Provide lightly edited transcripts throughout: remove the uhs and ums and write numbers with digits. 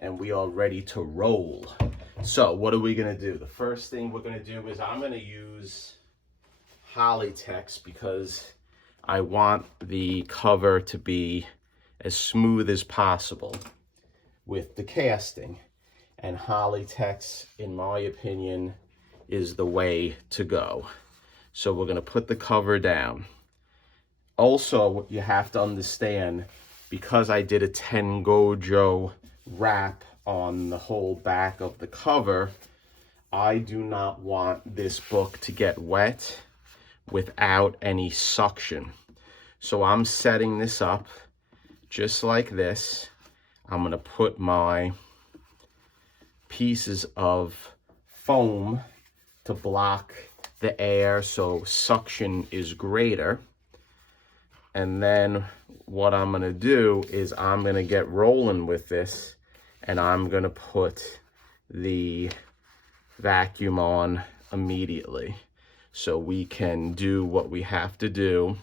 and we are ready to roll. So what are we gonna do? The first thing we're gonna do is I'm gonna use Hollytex because I want the cover to be as smooth as possible with the casting. And Hollytex, in my opinion, is the way to go. So we're gonna put the cover down. Also, you have to understand, because I did a Tengojo wrap on the whole back of the cover, I do not want this book to get wet without any suction. So I'm setting this up just like this. I'm gonna put my pieces of foam to block the air so suction is greater. And then what I'm gonna do is I'm gonna get rolling with this, and I'm gonna put the vacuum on immediately so we can do what we have to do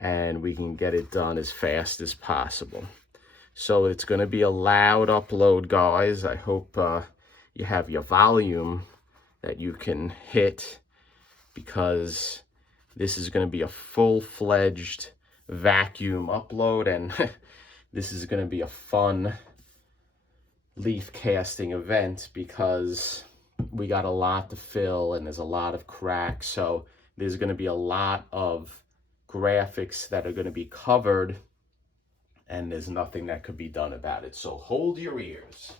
and we can get it done as fast as possible. So it's gonna be a loud upload, guys. I hope you have your volume that you can hit, because this is gonna be a full-fledged vacuum upload, and this is gonna be a fun leaf casting event because we got a lot to fill and there's a lot of cracks. So there's gonna be a lot of graphics that are gonna be covered, and there's nothing that could be done about it. So hold your ears.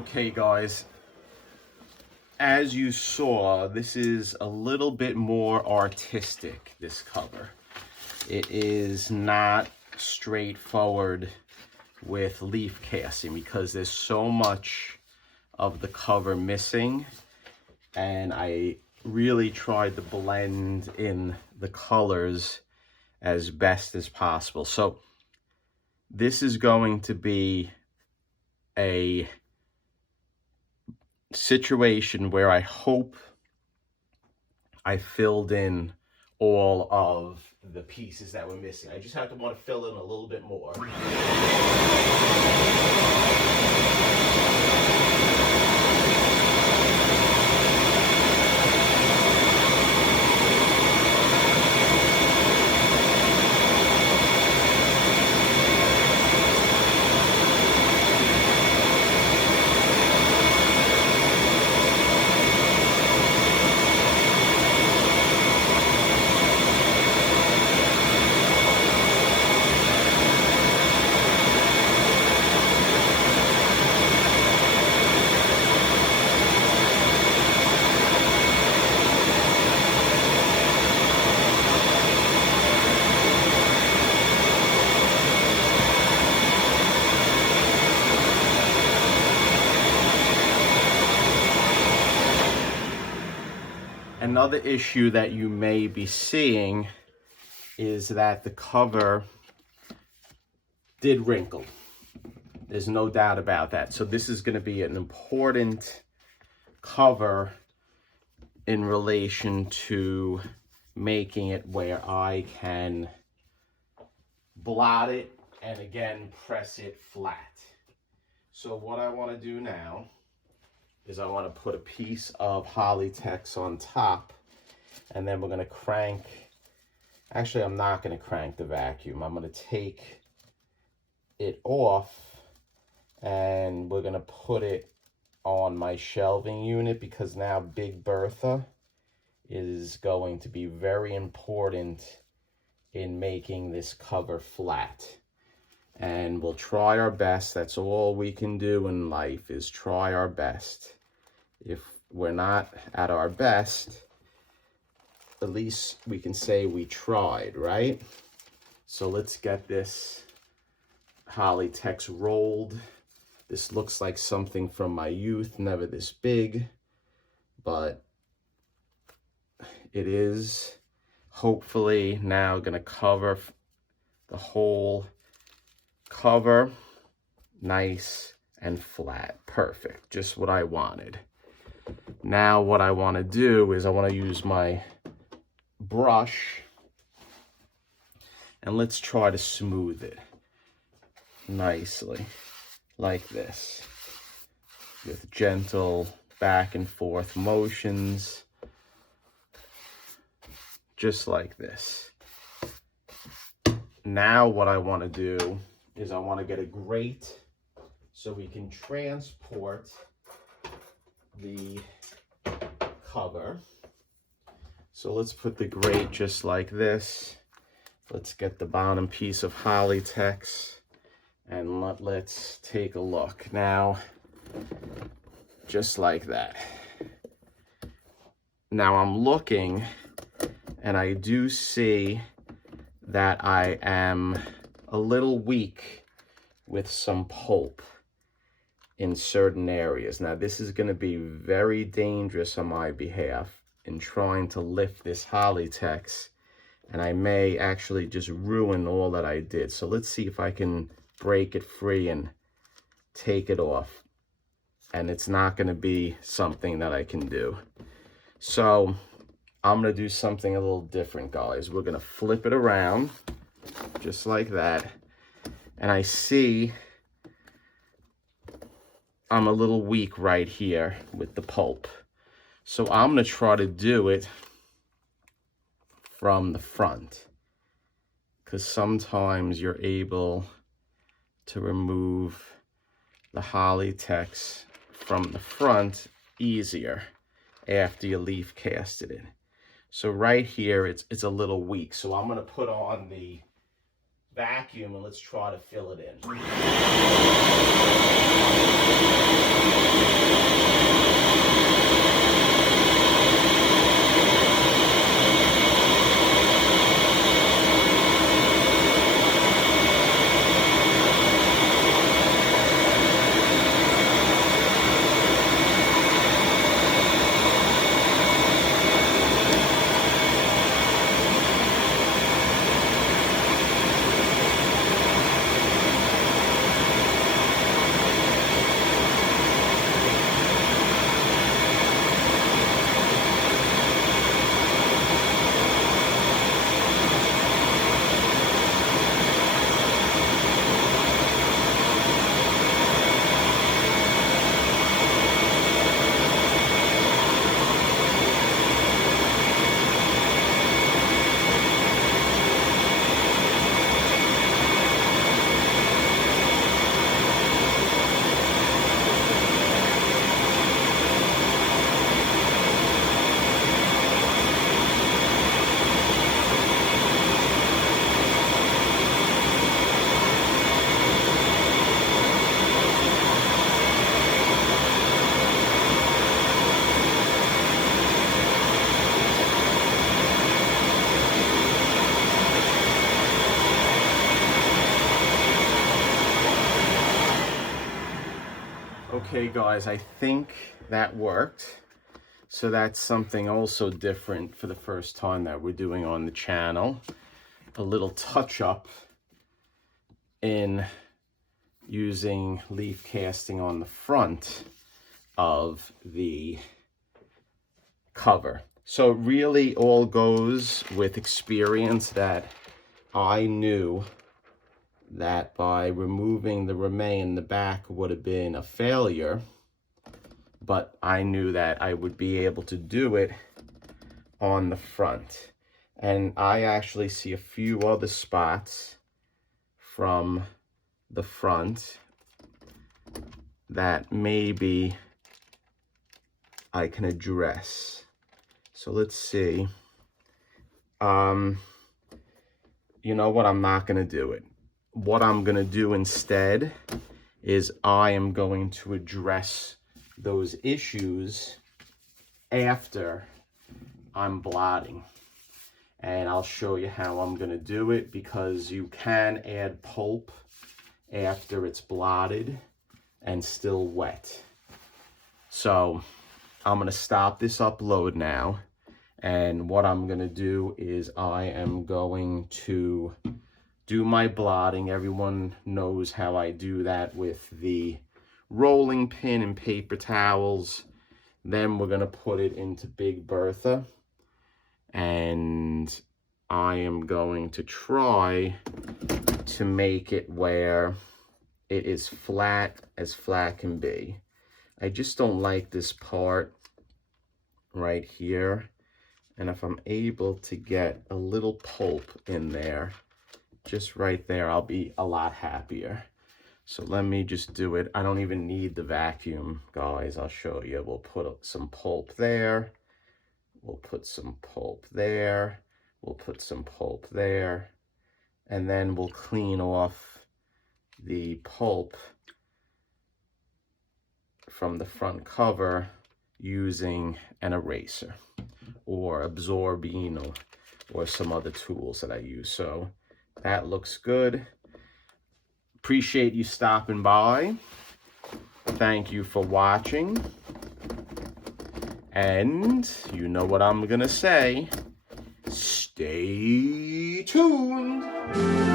Okay guys, as you saw, this is a little bit more artistic, this cover. It is not straightforward with leaf casting because there's so much of the cover missing, and I really tried to blend in the colors as best as possible. So this is going to be a situation where I hope I filled in all of the pieces that were missing. I just have to want to fill in a little bit more. Another issue that you may be seeing is that the cover did wrinkle. There's no doubt about that. So this is going to be an important cover in relation to making it where I can blot it and again press it flat. So what I want to do now is I want to put a piece of Hollytex on top, and then we're going to crank. Actually, I'm not going to crank the vacuum. I'm going to take it off and we're going to put it on my shelving unit, because now Big Bertha is going to be very important in making this cover flat. And we'll try our best. That's all we can do in life, is try our best. If we're not at our best, at least we can say we tried, right? So let's get this Hollytex rolled. This looks like something from my youth, never this big, but it is hopefully now going to cover the whole cover nice and flat. Perfect, just what I wanted. Now what I want to do is I want to use my brush and let's try to smooth it nicely like this with gentle back and forth motions, just like this. Now what I want to do is I want to get a grate so we can transport the cover. So let's put the grate just like this. Let's get the bottom piece of Hollytex and let's take a look. Now, just like that. Now I'm looking and I do see that I am a little weak with some pulp in certain areas. Now this is going to be very dangerous on my behalf in trying to lift this Hollytex, and I may actually just ruin all that I did. So let's see if I can break it free and take it off. And it's not going to be something that I can do. So I'm going to do something a little different, guys. We're going to flip it around just like that. And I see I'm a little weak right here with the pulp. So I'm going to try to do it from the front, because sometimes you're able to remove the Hollytex from the front easier after you leaf casted it. So right here, it's a little weak. So I'm going to put on the vacuum and let's try to fill it in. Okay guys, I think that worked. So that's something also different for the first time that we're doing on the channel. A little touch up in using leaf casting on the front of the cover. So it really all goes with experience that I knew that by removing the remain, the back would have been a failure, but I knew that I would be able to do it on the front. And I actually see a few other spots from the front that maybe I can address. So let's see. You know what? I'm not going to do it. What I'm going to do instead is I am going to address those issues after I'm blotting. And I'll show you how I'm going to do it, because you can add pulp after it's blotted and still wet. So I'm going to stop this upload now. And what I'm going to do is I am going to do my blotting. Everyone knows how I do that with the rolling pin and paper towels. Then we're going to put it into Big Bertha. And I am going to try to make it where it is flat as flat can be. I just don't like this part right here. And if I'm able to get a little pulp in there, just right there, I'll be a lot happier. So let me just do it. I don't even need the vacuum, guys. I'll show you. We'll put some pulp there. We'll put some pulp there. We'll put some pulp there. And then we'll clean off the pulp from the front cover using an eraser or Absorbino or some other tools that I use. So that looks good. Appreciate you stopping by. Thank you for watching. And you know what I'm gonna say. Stay tuned.